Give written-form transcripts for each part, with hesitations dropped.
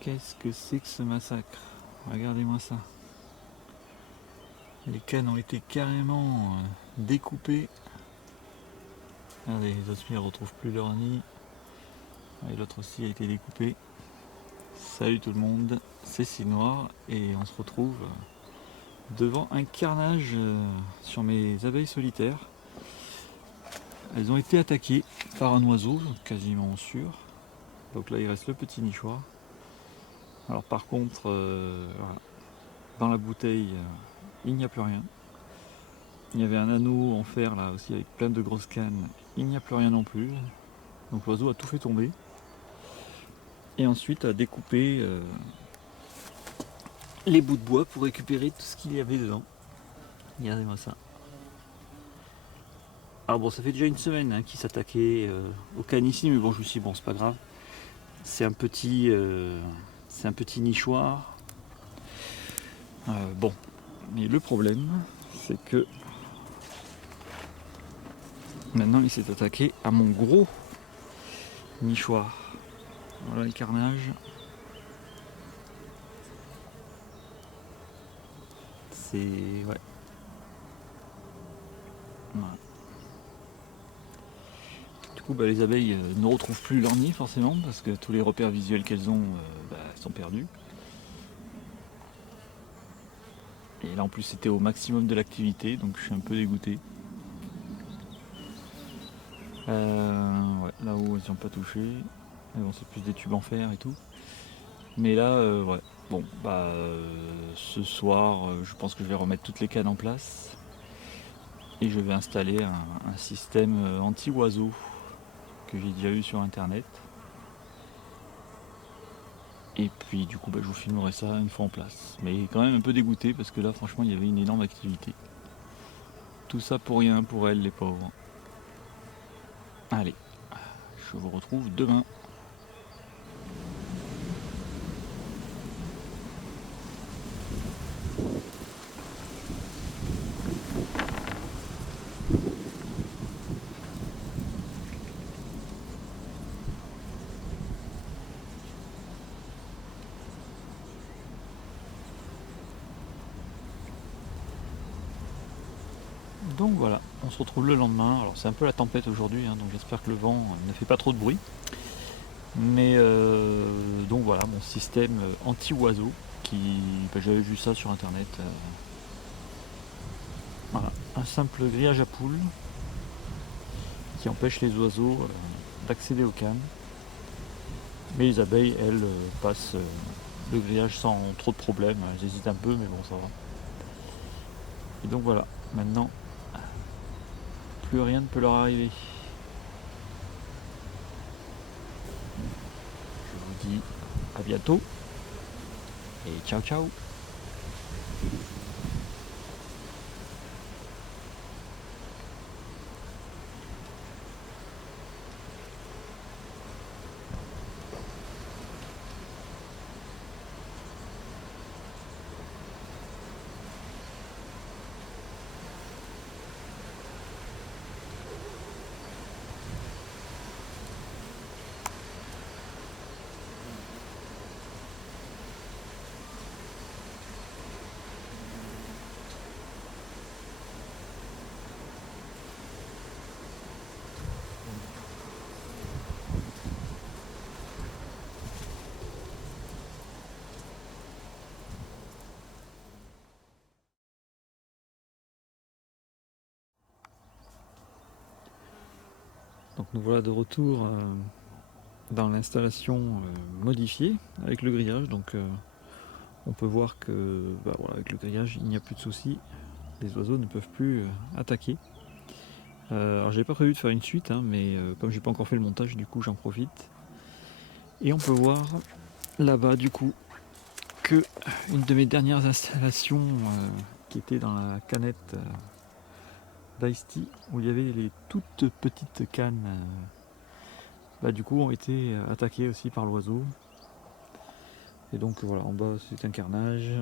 Qu'est-ce que c'est que ce massacre? Regardez-moi ça. Les cannes ont été carrément découpées. Regardez, les osmies ne retrouvent plus leur nid. Et l'autre aussi a été découpé. Salut tout le monde, c'est Cinoir et on se retrouve devant un carnage sur mes abeilles solitaires. Elles ont été attaquées par un oiseau, quasiment sûr. Donc là il reste le petit nichoir. Alors par contre, voilà, dans la bouteille, il n'y a plus rien. Il y avait un anneau en fer là aussi avec plein de grosses cannes. Il n'y a plus rien non plus. Donc l'oiseau a tout fait tomber. Et ensuite a découpé les bouts de bois pour récupérer tout ce qu'il y avait dedans. Regardez-moi ça. Alors bon, ça fait déjà une semaine qu'il s'attaquait aux cannes ici, mais bon, je me suis dit, bon, c'est pas grave. C'est un petit nichoir. Bon, mais le problème, c'est que maintenant il s'est attaqué à mon gros nichoir. Voilà le carnage. C'est... ouais. Voilà. Du coup, les abeilles ne retrouvent plus leur nid forcément, parce que tous les repères visuels qu'elles ont sont perdus. Et là en plus c'était au maximum de l'activité, donc je suis un peu dégoûté. Ouais, là-haut ils n'ont pas touché. Mais bon, c'est plus des tubes en fer et tout. Mais là, ouais. Bon, ce soir, je pense que je vais remettre toutes les cannes en place. Et je vais installer un système anti-oiseaux que j'ai déjà eu sur internet. Et puis du coup, je vous filmerai ça une fois en place. Mais quand même un peu dégoûté parce que là, franchement, il y avait une énorme activité. Tout ça pour rien pour elles, les pauvres. Allez, je vous retrouve demain. Donc voilà, on se retrouve le lendemain. Alors c'est un peu la tempête aujourd'hui, donc j'espère que le vent ne fait pas trop de bruit. Mais donc voilà, mon système anti-oiseau, j'avais vu ça sur internet. Voilà, un simple grillage à poules qui empêche les oiseaux d'accéder aux cannes. Mais les abeilles, elles, passent le grillage sans trop de problèmes. Elles hésitent un peu, mais bon, ça va. Et donc voilà, maintenant, plus rien ne peut leur arriver. Je vous dis à bientôt et ciao ciao. Donc nous voilà de retour dans l'installation modifiée avec le grillage. Donc on peut voir que voilà, avec le grillage il n'y a plus de soucis. Les oiseaux ne peuvent plus attaquer. Alors j'avais pas prévu de faire une suite, mais comme j'ai pas encore fait le montage, du coup j'en profite. Et on peut voir là-bas du coup que une de mes dernières installations qui était dans la canette d'Ice Tea, où il y avait les toutes petites cannes, du coup ont été attaquées aussi par l'oiseau. Et donc voilà, en bas c'est un carnage.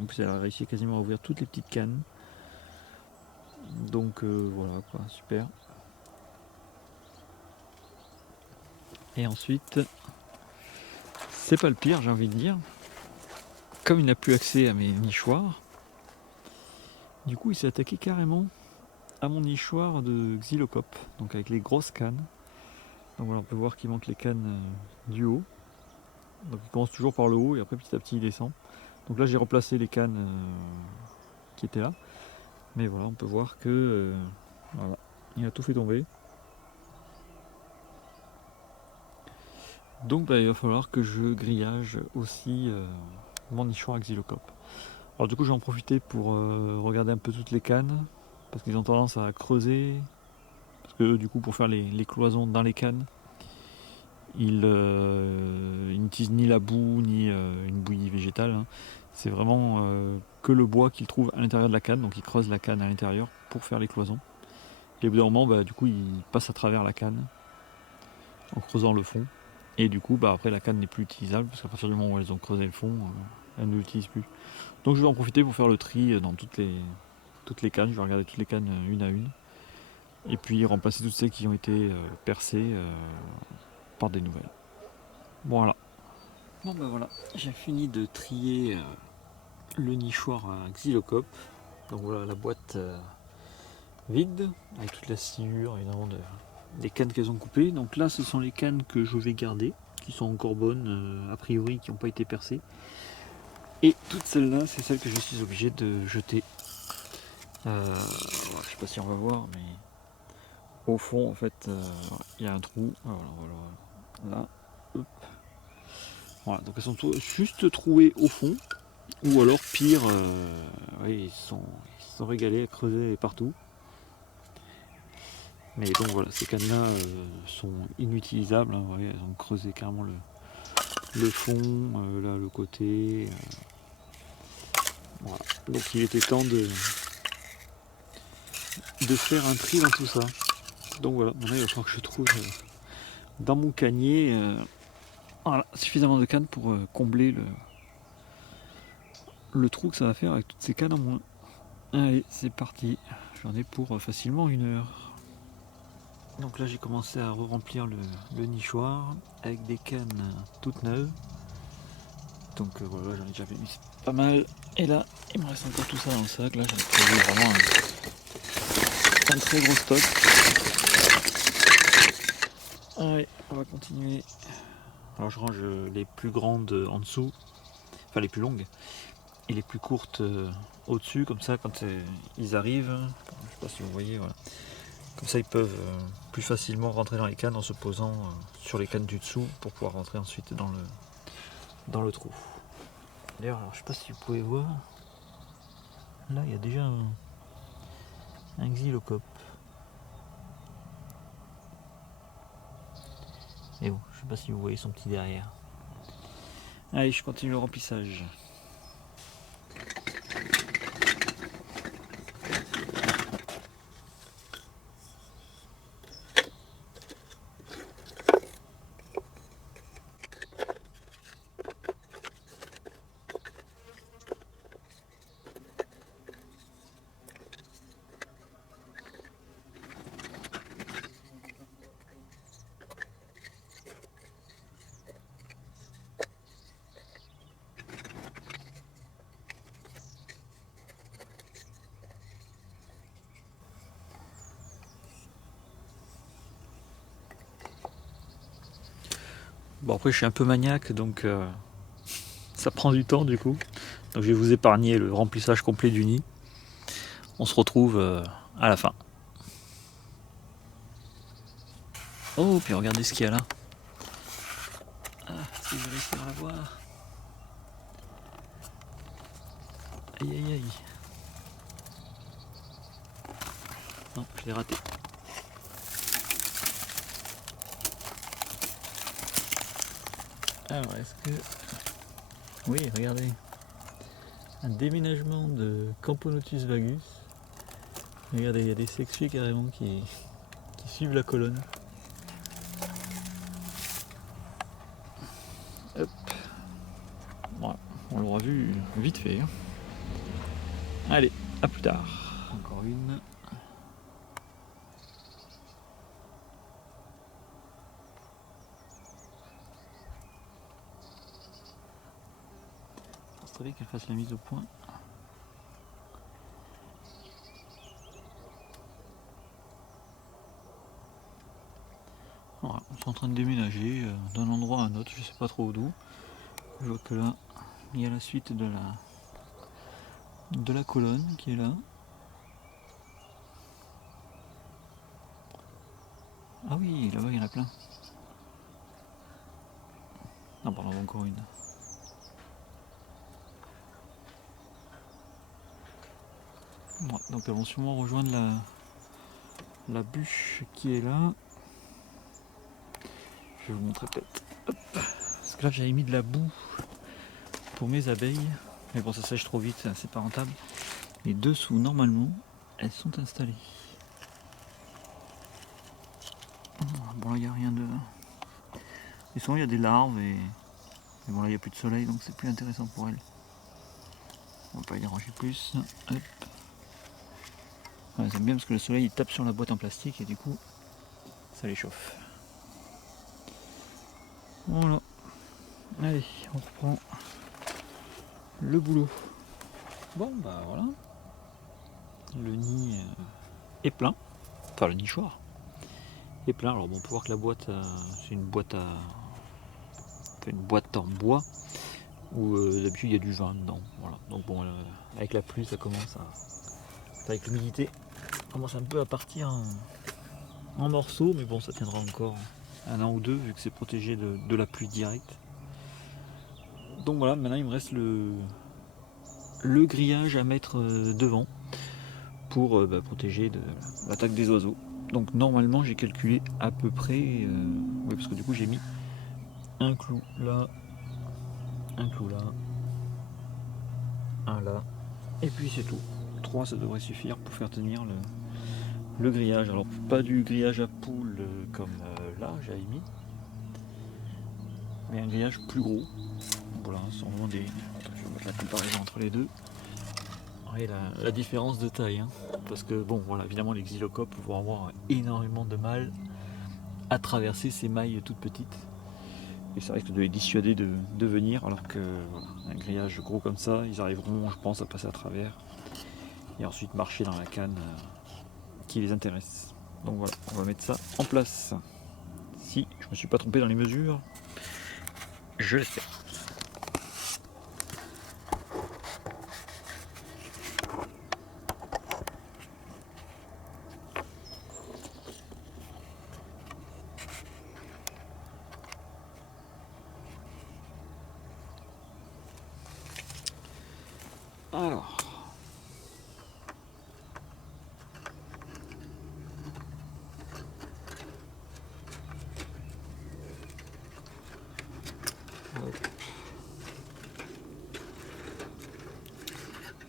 En plus elle a réussi quasiment à ouvrir toutes les petites cannes. Donc voilà quoi, super. Et ensuite c'est pas le pire, j'ai envie de dire. Comme il n'a plus accès à mes nichoirs, du coup il s'est attaqué carrément à mon nichoir de Xylocope, donc avec les grosses cannes. Donc voilà, on peut voir qu'il manque les cannes du haut. Donc il commence toujours par le haut et après petit à petit il descend. Donc là j'ai replacé les cannes qui étaient là. Mais voilà, on peut voir que voilà, il a tout fait tomber. Donc bah, il va falloir que je grillage aussi mon nichoir à Xylocope. Alors du coup je vais en profiter pour regarder un peu toutes les cannes, parce qu'ils ont tendance à creuser, parce que du coup pour faire les cloisons dans les cannes, ils n'utilisent ni la boue ni une bouillie végétale, hein. C'est vraiment que le bois qu'ils trouvent à l'intérieur de la canne, donc ils creusent la canne à l'intérieur pour faire les cloisons. Et au bout d'un moment, bah, du coup ils passent à travers la canne en creusant le fond. Et du coup bah, après la canne n'est plus utilisable, parce qu'à partir du moment où elles ont creusé le fond, elles ne l'utilisent plus. Donc je vais en profiter pour faire le tri dans toutes les cannes. Je vais regarder toutes les cannes une à une. Et puis remplacer toutes celles qui ont été percées par des nouvelles. Voilà. Bon bah voilà, j'ai fini de trier le nichoir à Xylocope. Donc voilà la boîte vide, avec toute la sciure évidemment des cannes qu'elles ont coupées. Donc là ce sont les cannes que je vais garder, qui sont encore bonnes a priori, qui n'ont pas été percées. Et toutes celles-là, c'est celles que je suis obligé de jeter. Je sais pas si on va voir, mais au fond en fait il y a un trou. Voilà. Là, hop. Voilà, donc elles sont juste trouées au fond, ou alors pire, oui, ils se sont régalés à creuser partout. Mais donc voilà, ces cannes-là sont inutilisables, hein, ouais, elles ont creusé carrément le fond, là le côté. Voilà. Donc il était temps de faire un tri dans tout ça. Donc voilà, maintenant il va falloir que je trouve dans mon canier voilà, suffisamment de cannes pour combler le trou que ça va faire avec toutes ces cannes en moins. Allez, c'est parti. J'en ai pour facilement 1 heure. Donc là j'ai commencé à remplir le nichoir avec des cannes toutes neuves. Donc voilà, j'en ai déjà mis pas mal. Et là, il me reste encore tout ça dans le sac. Là j'avais prévu vraiment un très gros stock. Allez, on va continuer. Alors je range les plus grandes en dessous, enfin les plus longues, et les plus courtes au-dessus, comme ça quand ils arrivent, je sais pas si vous voyez, voilà. Comme ça ils peuvent plus facilement rentrer dans les cannes en se posant sur les cannes du dessous pour pouvoir rentrer ensuite dans le trou. D'ailleurs, alors, je sais pas si vous pouvez voir, là il y a déjà un Xylocope. Et bon, je sais pas si vous voyez son petit derrière. Allez, je continue le remplissage. Bon après je suis un peu maniaque donc ça prend du temps du coup. Donc je vais vous épargner le remplissage complet du nid. On se retrouve à la fin. Oh puis regardez ce qu'il y a là. Ah, si je vais réussir à la voir. Aïe aïe aïe. Non, je l'ai raté. Alors est-ce que... Oui, regardez. Un déménagement de Camponotus vagus. Regardez, il y a des sexués carrément qui suivent la colonne. Hop. Voilà, on l'aura vu vite fait. Allez, à plus tard. Encore une. attendez qu'elle fasse la mise au point. Voilà, on est en train de déménager d'un endroit à un autre, je sais pas trop d'où. Je vois que là, il y a la suite de la colonne qui est là. Ah oui, là-bas il y en a plein. Ah pardon, encore une. Ouais, donc elles vont sûrement rejoindre la bûche qui est là. Je vais vous montrer peut-être. Parce que là j'avais mis de la boue pour mes abeilles. Mais bon, ça sèche trop vite, c'est pas rentable. Et dessous, normalement, elles sont installées. Bon là il n'y a rien de... Et souvent il y a des larves et bon là il n'y a plus de soleil donc c'est plus intéressant pour elles. On va pas y déranger plus. Hop. Ouais, j'aime bien parce que le soleil il tape sur la boîte en plastique et du coup ça les chauffe. Voilà. Allez, on reprend le boulot. Bon bah voilà. Le nid est plein. Enfin le nichoir est plein. Alors bon, on peut voir que la boîte c'est une boîte en bois où d'habitude il y a du vin dedans. Voilà. Donc bon avec la pluie ça commence à. Avec l'humidité, ça commence un peu à partir en morceaux, mais bon ça tiendra encore un an ou deux vu que c'est protégé de la pluie directe. Donc voilà, maintenant il me reste le grillage à mettre devant pour protéger de l'attaque des oiseaux. Donc normalement j'ai calculé à peu près, oui parce que du coup j'ai mis un clou là, un clou là, un là, et puis c'est tout. 3 ça devrait suffire pour faire tenir le grillage. Alors pas du grillage à poule comme là j'avais mis, mais un grillage plus gros. Voilà, ce sont vraiment des... Attends, je vais mettre la comparaison entre les deux. Et la différence de taille, hein. Parce que bon voilà, évidemment les xylocopes vont avoir énormément de mal à traverser ces mailles toutes petites. Et ça risque de les dissuader de venir, alors que voilà, un grillage gros comme ça, ils arriveront, je pense, à passer à travers et ensuite marcher dans la canne qui les intéresse. Donc voilà, on va mettre ça en place. Si je me suis pas trompé dans les mesures, je l'espère. Alors. Hop.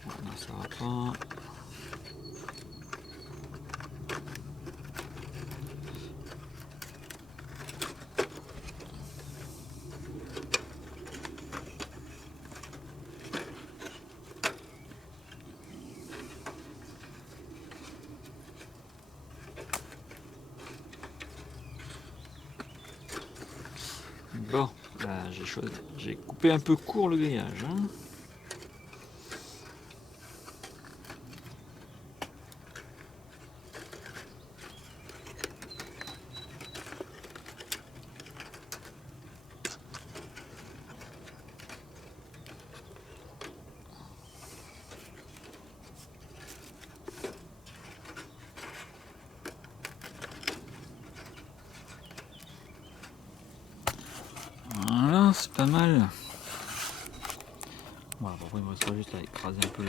Voilà, ça va pas. Bon, là, j'ai coupé un peu court le grillage. Hein. Voilà, c'est pas mal. Voilà, bon, après il me restera juste à écraser un peu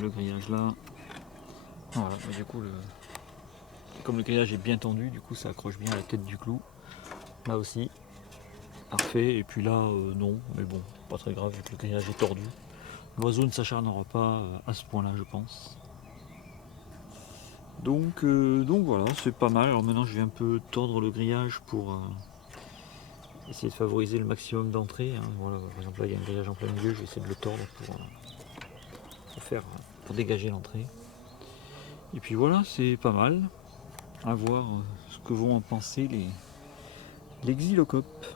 le grillage là. Voilà, mais du coup, comme le grillage est bien tendu, du coup ça accroche bien à la tête du clou. Là aussi, parfait. Et puis là, non, mais bon, pas très grave vu que le grillage est tordu. L'oiseau ne s'acharnera pas à ce point-là, je pense. Donc voilà, c'est pas mal. Alors maintenant, je vais un peu tordre le grillage pour essayer de favoriser le maximum d'entrées. Hein. Voilà, par exemple, là, il y a un grillage en plein milieu, je vais essayer de le tordre pour dégager l'entrée. Et puis voilà, c'est pas mal. À voir ce que vont en penser les xylocopes.